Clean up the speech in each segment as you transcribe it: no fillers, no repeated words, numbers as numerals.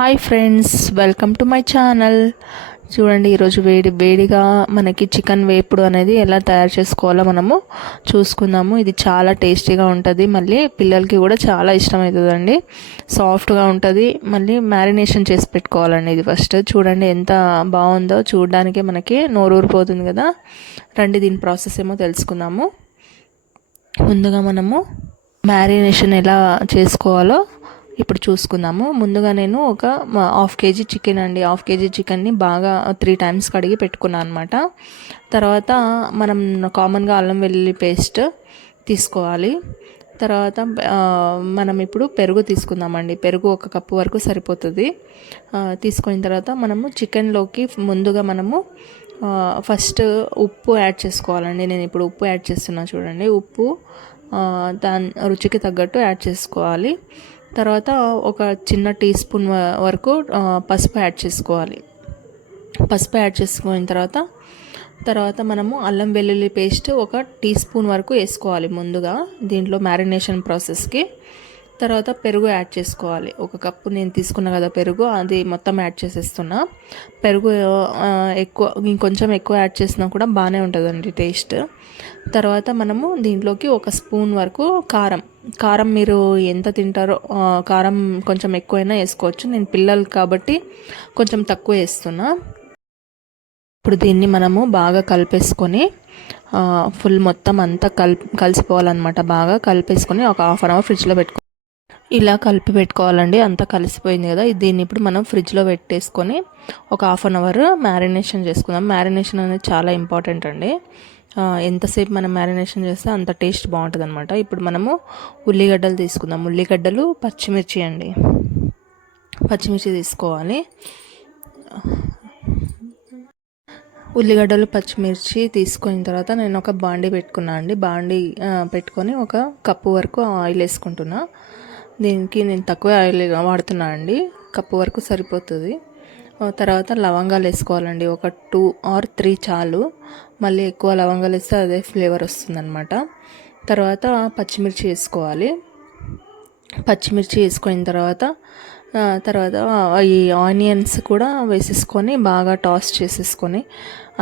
Hi friends, welcome to my channel. చూడండి, ఈరోజు వేడిగా మనకి చికెన్ వేపుడు అనేది ఎలా తయారు చేసుకోవాలో మనము చూసుకుందాము. ఇది చాలా టేస్టీగా ఉంటుంది, మళ్ళీ పిల్లలకి కూడా చాలా ఇష్టమవుతుందండి. సాఫ్ట్గా ఉంటుంది, మళ్ళీ మ్యారినేషన్ చేసి పెట్టుకోవాలండి. ఇది ఫస్ట్ చూడండి ఎంత బాగుందో, చూడడానికి మనకి నోరూరిపోతుంది కదా. రండి, దీని ప్రాసెస్ ఏమో తెలుసుకుందాము. ముందుగా మనము మ్యారినేషన్ ఎలా చేసుకోవాలో ఇప్పుడు చూసుకుందాము. ముందుగా నేను ఒక హాఫ్ కేజీ చికెన్ అండి, హాఫ్ కేజీ చికెన్ని బాగా 3 times కడిగి పెట్టుకున్నాను అనమాట. తర్వాత మనం కామన్గా అల్లం వెల్లుల్లి పేస్ట్ తీసుకోవాలి. తర్వాత మనం ఇప్పుడు పెరుగు తీసుకుందామండి. పెరుగు 1 కప్పు వరకు సరిపోతుంది. తీసుకున్న తర్వాత మనము చికెన్లోకి ముందుగా మనము ఫస్ట్ ఉప్పు యాడ్ చేసుకోవాలండి. నేను ఇప్పుడు ఉప్పు యాడ్ చేస్తున్నా చూడండి. ఉప్పు దాని రుచికి తగ్గట్టు యాడ్ చేసుకోవాలి. తర్వాత ఒక చిన్న టీ స్పూన్ వరకు పసుపు యాడ్ చేసుకోవాలి. పసుపు యాడ్ చేసుకున్న తర్వాత మనము అల్లం వెల్లుల్లి పేస్ట్ 1 టీ స్పూన్ వరకు వేసుకోవాలి ముందుగా దీంట్లో మ్యారినేషన్ ప్రాసెస్కి. తర్వాత పెరుగు యాడ్ చేసుకోవాలి. 1 కప్పు నేను తీసుకున్నా కదా పెరుగు, అది మొత్తం యాడ్ చేసేస్తున్నా. పెరుగు ఇంకొంచెం ఎక్కువ యాడ్ చేసినా కూడా బాగానే ఉంటుందండి టేస్ట్. తర్వాత మనము దీంట్లోకి 1 స్పూన్ వరకు కారం మీరు ఎంత తింటారో కారం కొంచెం ఎక్కువైనా వేసుకోవచ్చు. నేను పిల్లలు కాబట్టి కొంచెం తక్కువ వేస్తున్నా. ఇప్పుడు దీన్ని మనము బాగా కలిపేసుకొని ఫుల్ మొత్తం అంతా కలిసిపోవాలన్నమాట. బాగా కలిపేసుకొని ఒక హాఫ్ అన్ అవర్ ఫ్రిడ్జ్లో ఇలా కలిపి పెట్టుకోవాలండి. అంతా కలిసిపోయింది కదా, దీన్ని ఇప్పుడు మనం ఫ్రిడ్జ్లో పెట్టేసుకొని ఒక హాఫ్ అన్ అవర్ మ్యారినేషన్ చేసుకుందాం. మ్యారినేషన్ అనేది చాలా ఇంపార్టెంట్ అండి. ఎంతసేపు మనం మ్యారినేషన్ చేస్తే అంత టేస్ట్ బాగుంటుంది అనమాట. ఇప్పుడు మనము ఉల్లిగడ్డలు తీసుకుందాం. ఉల్లిగడ్డలు, పచ్చిమిర్చి అండి, పచ్చిమిర్చి తీసుకోవాలి. ఉల్లిగడ్డలు, పచ్చిమిర్చి తీసుకున్న తర్వాత నేను ఒక బాండీ పెట్టుకున్నా అండి. బాండీ పెట్టుకొని 1 కప్పు వరకు ఆయిల్ వేసుకుంటున్నా. దీనికి నేను తక్కువ ఆయిల్ వాడుతున్నా అండి, కప్పు వరకు సరిపోతుంది. తర్వాత లవంగాలు వేసుకోవాలండి. 1 2 or 3 చాలు, మళ్ళీ ఎక్కువ లవంగాలు వేస్తే అదే ఫ్లేవర్ వస్తుందన్నమాట. తర్వాత పచ్చిమిర్చి వేసుకోవాలి. పచ్చిమిర్చి వేసుకున్న తర్వాత ఈ ఆనియన్స్ కూడా వేసేసుకొని బాగా టాస్ చేసేసుకొని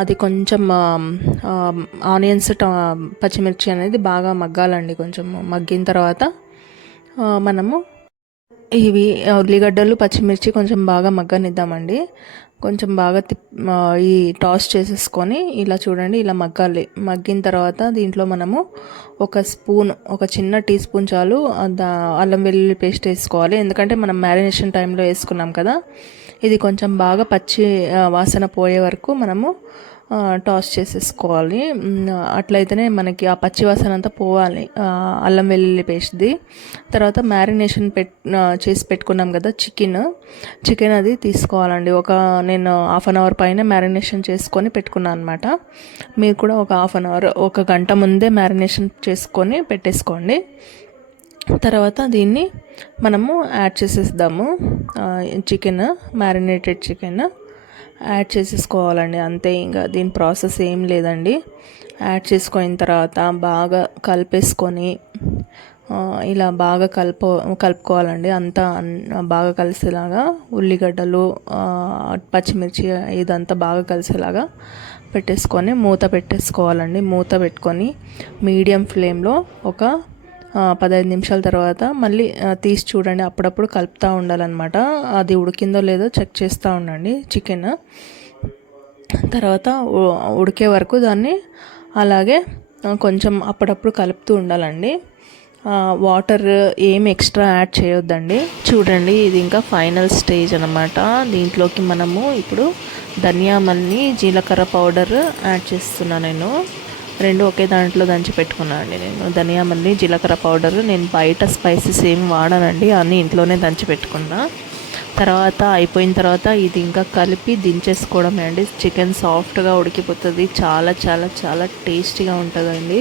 అది కొంచెం ఆనియన్స్ పచ్చిమిర్చి అనేది బాగా మగ్గాలండి. కొంచెం మగ్గిన తర్వాత మనము ఇవి ఉల్లిగడ్డలు, పచ్చిమిర్చి కొంచెం బాగా మగ్గనిద్దామండి. కొంచెం బాగా ఈ టాస్ చేసేసుకొని ఇలా చూడండి, ఇలా మగ్గాలి. మగ్గిన తర్వాత దీంట్లో మనము 1 స్పూన్, 1 చిన్న టీ స్పూన్ చాలు అల్లం వెల్లుల్లి పేస్ట్ వేసుకోవాలి. ఎందుకంటే మనం మ్యారినేషన్ టైంలో వేసుకున్నాం కదా, ఇది కొంచెం బాగా పచ్చి వాసన పోయే వరకు మనము టాస్ చేసేసుకోవాలి. అట్లయితేనే మనకి ఆ పచ్చి వాసన అంతా పోవాలి అల్లం వెల్లుల్లి పేస్ట్ది. తర్వాత మ్యారినేషన్ చేసి పెట్టుకున్నాం కదా చికెన్ అది తీసుకోవాలండి. నేను హాఫ్ అన్ అవర్ పైన మ్యారినేషన్ చేసుకొని పెట్టుకున్నాను అనమాట. మీరు కూడా ఒక హాఫ్ అన్ అవర్, 1 గంట ముందే మ్యారినేషన్ చేసుకొని పెట్టేసుకోండి. తర్వాత దీన్ని మనము యాడ్ చేసేద్దాము. మ్యారినేటెడ్ చికెన్ యాడ్ చేసేసుకోవాలండి. అంతే, ఇంకా దీని ప్రాసెస్ ఏం లేదండి. యాడ్ చేసుకున్న తర్వాత బాగా కలిపేసుకొని ఇలా బాగా కలుపుకోవాలండి. అంతా బాగా కలిసేలాగా ఉల్లిగడ్డలు, పచ్చిమిర్చి ఇదంతా బాగా కలిసేలాగా పెట్టేసుకొని మూత పెట్టేసుకోవాలండి. మూత పెట్టుకొని మీడియం ఫ్లేమ్లో ఒక 15 నిమిషాల తర్వాత మళ్ళీ తీసి చూడండి. అప్పుడప్పుడు కలుపుతూ ఉండాలన్నమాట. అది ఉడికిందో లేదో చెక్ చేస్తూ ఉండండి చికెన్. తర్వాత ఉడికే వరకు దాన్ని అలాగే కొంచెం అప్పుడప్పుడు కలుపుతూ ఉండాలండి. వాటర్ ఏం ఎక్స్ట్రా యాడ్ చేయొద్దండి. చూడండి, ఇది ఇంకా ఫైనల్ స్టేజ్ అనమాట. దీంట్లోకి మనము ఇప్పుడు ధనియామల్ని, జీలకర్ర పౌడర్ యాడ్ చేస్తున్నా. నేను 2 ఒకే దాంట్లో దంచి పెట్టుకున్నాను అండి. నేను ధనియామల్లి, జీలకర్ర పౌడర్ నేను బయట స్పైసెస్ ఏమి వాడనండి, అన్నీ ఇంట్లోనే దంచి పెట్టుకున్నా. తర్వాత అయిపోయిన తర్వాత ఇది ఇంకా కలిపి దించేసుకోవడమే అండి. చికెన్ సాఫ్ట్గా ఉడికిపోతుంది, చాలా చాలా చాలా టేస్టీగా ఉంటుందండి.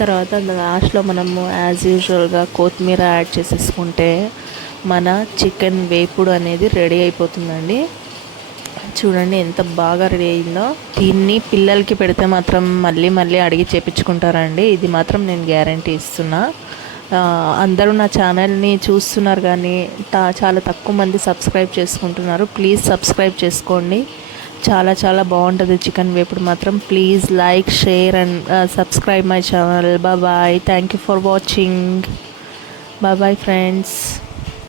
తర్వాత లాస్ట్లో మనము యాజ్ యూజువల్గా కొత్తిమీర యాడ్ చేసేసుకుంటే మన చికెన్ వేపుడు అనేది రెడీ అయిపోతుందండి. చూడండి ఎంత బాగా రెడీ అయిందో. దీన్ని పిల్లలకి పెడితే మాత్రం మళ్ళీ అడిగి చేపించుకుంటారండి. ఇది మాత్రం నేను గ్యారంటీ ఇస్తున్నా. అందరూ నా ఛానల్ని చూస్తున్నారు కానీ చాలా తక్కువ మంది సబ్స్క్రైబ్ చేసుకుంటున్నారు. ప్లీజ్ సబ్స్క్రైబ్ చేసుకోండి. చాలా చాలా బాగుంటుంది చికెన్ వేపుడు మాత్రం. Please like, share and subscribe my channel. Bye. Thank you for watching. Bye friends.